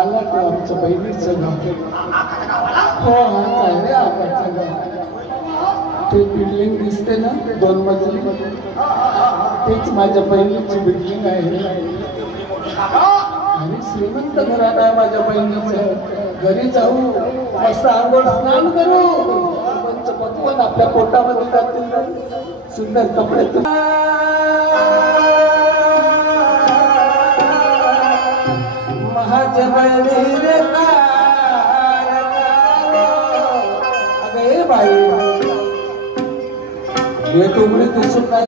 आला तो आमच्या बहिणीचं नाव हो रे आपाचं गाव ते बिल्डिंग दिसते ना 2 मजली तेच माझ्या बहिणीची बिल्डिंग आहे आणि श्रीमंत घराणं आहे माझ्या बहिणीचं घरी जाऊ मस्त आंघोळ स्नान करू पंचपक्वान्न आपल्या पोटामध्ये जातील सुंदर कपडे अगं बाई हे तुमने दिसून